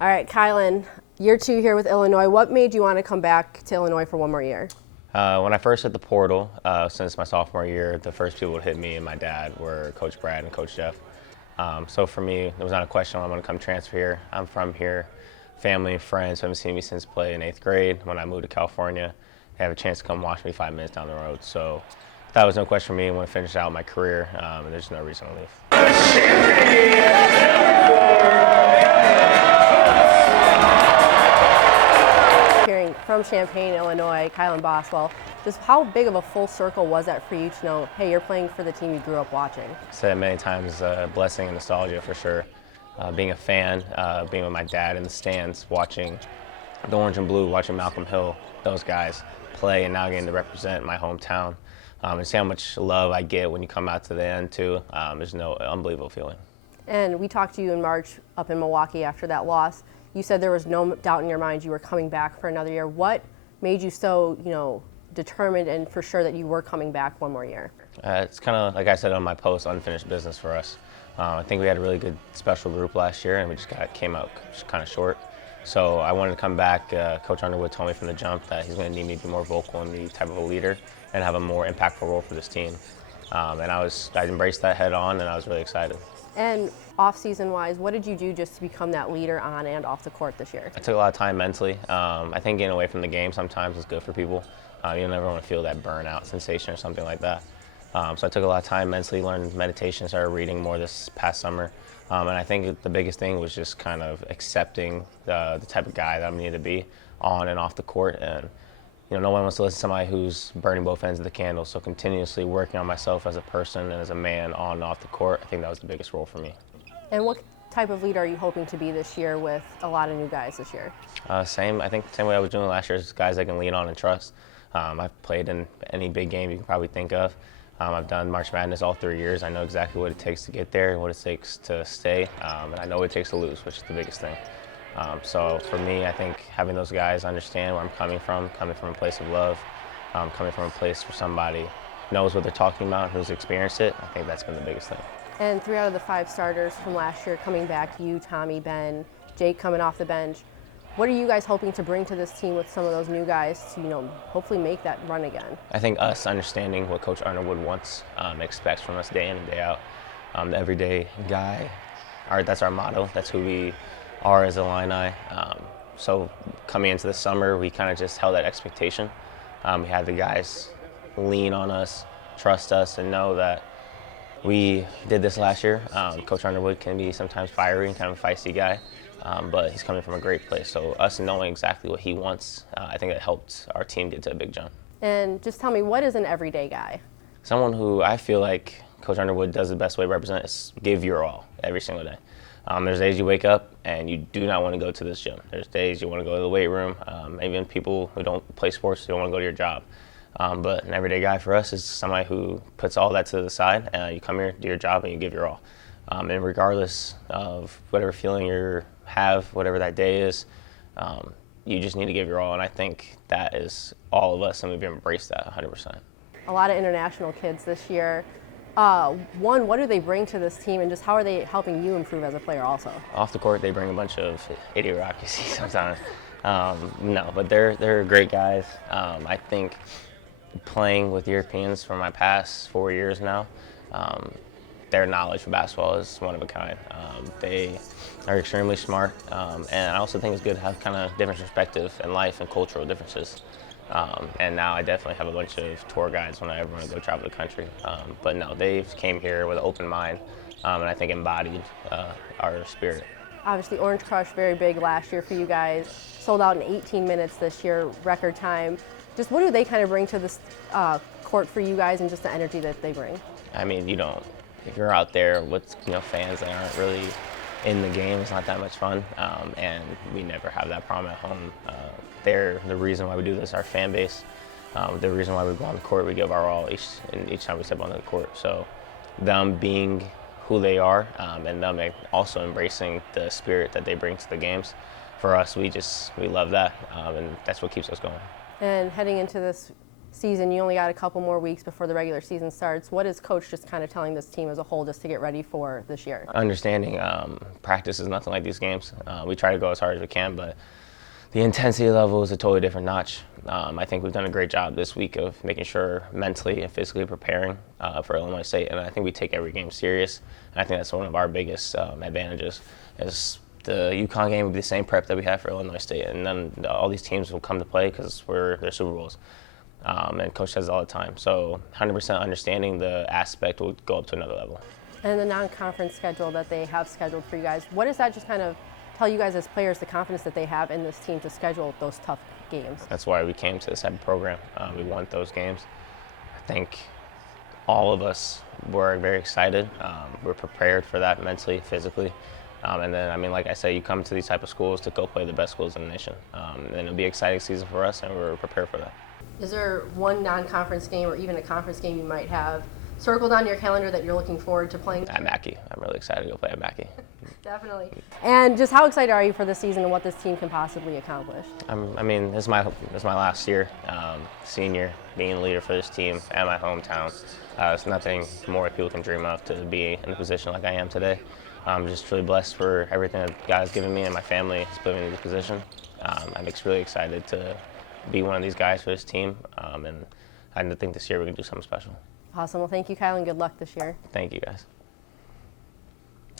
All right, Kylan, year 2 here with Illinois. What made you want to come back to Illinois for one more year? When I first hit the portal, since my sophomore year, the first people to hit me and my dad were Coach Brad and Coach Jeff. So for me, there was not a question I'm going to come transfer here. I'm from here, family and friends who haven't seen me since play in 8th grade. When I moved to California, they have a chance to come watch me 5 minutes down the road. So that was no question for me. I want to finish out my career, and there's no reason to leave. Hearing from Champaign, Illinois, Kylan Boswell, just how big of a full circle was that for you to know, hey, you're playing for the team you grew up watching? Said it many times, blessing and nostalgia for sure. Being a fan, being with my dad in the stands, watching the orange and blue, watching Malcolm Hill, those guys play, and now getting to represent my hometown. And see how much love I get when you come out to the end too. There's no unbelievable feeling. And we talked to you in March up in Milwaukee after that loss. You said there was no doubt in your mind you were coming back for another year. What made you so, determined and for sure that you were coming back one more year? It's kind of, like I said on my post, unfinished business for us. I think we had a really good special group last year, and we just came out just kind of short. So I wanted to come back. Coach Underwood told me from the jump that he's going to need me to be more vocal and be type of a leader and have a more impactful role for this team. And I embraced that head on, and I was really excited. And off-season wise, what did you do just to become that leader on and off the court this year? I took a lot of time mentally. I think getting away from the game sometimes is good for people. You never want to feel that burnout sensation or something like that. So I took a lot of time mentally, learned meditation, started reading more this past summer. And I think the biggest thing was just kind of accepting the type of guy that I'm needed to be on and off the court. And no one wants to listen to somebody who's burning both ends of the candle. So continuously working on myself as a person and as a man on and off the court, I think that was the biggest role for me. And what type of leader are you hoping to be this year with a lot of new guys this year? Same way I was doing last year, is guys I can lean on and trust. I've played in any big game you can probably think of. I've done March Madness all 3 years. I know exactly what it takes to get there and what it takes to stay. And I know what it takes to lose, which is the biggest thing. So for me, I think having those guys understand where I'm coming from a place of love, coming from a place where somebody knows what they're talking about, who's experienced it, I think that's been the biggest thing. And 3 out of the 5 starters from last year coming back, you, Tommy, Ben, Jake coming off the bench. What are you guys hoping to bring to this team with some of those new guys to, hopefully make that run again? I think us understanding what Coach Underwood wants, expects from us day in and day out. The everyday guy, that's our motto. That's who we are as Illini. So coming into the summer, we kind of just held that expectation. We had the guys lean on us, trust us, and know that we did this last year. Coach Underwood can be sometimes fiery and kind of a feisty guy, but he's coming from a great place. So us knowing exactly what he wants, I think it helped our team get to a big jump. And just tell me, what is an everyday guy? Someone who I feel like Coach Underwood does the best way to represent is give your all every single day. There's days you wake up and you do not want to go to this gym. There's days you want to go to the weight room. Even people who don't play sports, you don't want to go to your job. But an everyday guy for us is somebody who puts all that to the side, and you come here, do your job, and you give your all. And regardless of whatever feeling you have, whatever that day is, you just need to give your all. And I think that is all of us, and we've embraced that 100%. A lot of international kids this year. One, what do they bring to this team, and just how are they helping you improve as a player also? Off the court, they bring a bunch of idiocracy sometimes. No, but they're great guys. I think playing with Europeans for my past 4 years now, their knowledge of basketball is one of a kind. They are extremely smart, and I also think it's good to have kind of different perspective in life and cultural differences. And now I definitely have a bunch of tour guides when I ever want to go travel the country. But no, they came here with an open mind, and I think embodied our spirit. Obviously, Orange Crush, very big last year for you guys. Sold out in 18 minutes this year, record time. Just what do they kind of bring to this court for you guys, and just the energy that they bring? I mean, if you're out there with fans that aren't really in the game, it's not that much fun, and we never have that problem at home. They're the reason why we do this, our fan base. The reason why we go on the court, we give our all each time we step on the court. So them being who they are, and them also embracing the spirit that they bring to the games, for us, we love that, and that's what keeps us going. And heading into this season. You only got a couple more weeks before the regular season starts. What is Coach just kind of telling this team as a whole just to get ready for this year? Understanding practice is nothing like these games. We try to go as hard as we can, but the intensity level is a totally different notch. I think we've done a great job this week of making sure mentally and physically preparing for Illinois State, and I think we take every game serious. And I think that's one of our biggest advantages. Is the UConn game will be the same prep that we have for Illinois State, and then all theyese teams will come to play because they're Super Bowls. And Coach says it all the time. So 100% understanding the aspect will go up to another level. And the non-conference schedule that they have scheduled for you guys, what does that just kind of tell you guys as players the confidence that they have in this team to schedule those tough games? That's why we came to this type of program. We want those games. I think all of us were very excited. We're prepared for that mentally, physically. And then, I mean, like I say, you come to these type of schools to go play the best schools in the nation. And it'll be an exciting season for us, and we're prepared for that. Is there one non-conference game or even a conference game you might have circled on your calendar that you're looking forward to playing? At Mackey. I'm really excited to go play at Mackey. Definitely. And just how excited are you for this season and what this team can possibly accomplish? I mean, this is my last year, senior, being a leader for this team at my hometown. There's nothing more people can dream of to be in a position like I am today. I'm just really blessed for everything that God has given me, and my family has put me in this position. I'm really excited to be one of these guys for this team, and I think this year we can do something special. Awesome. Well, thank you, Kylan. Good luck this year. Thank you, guys.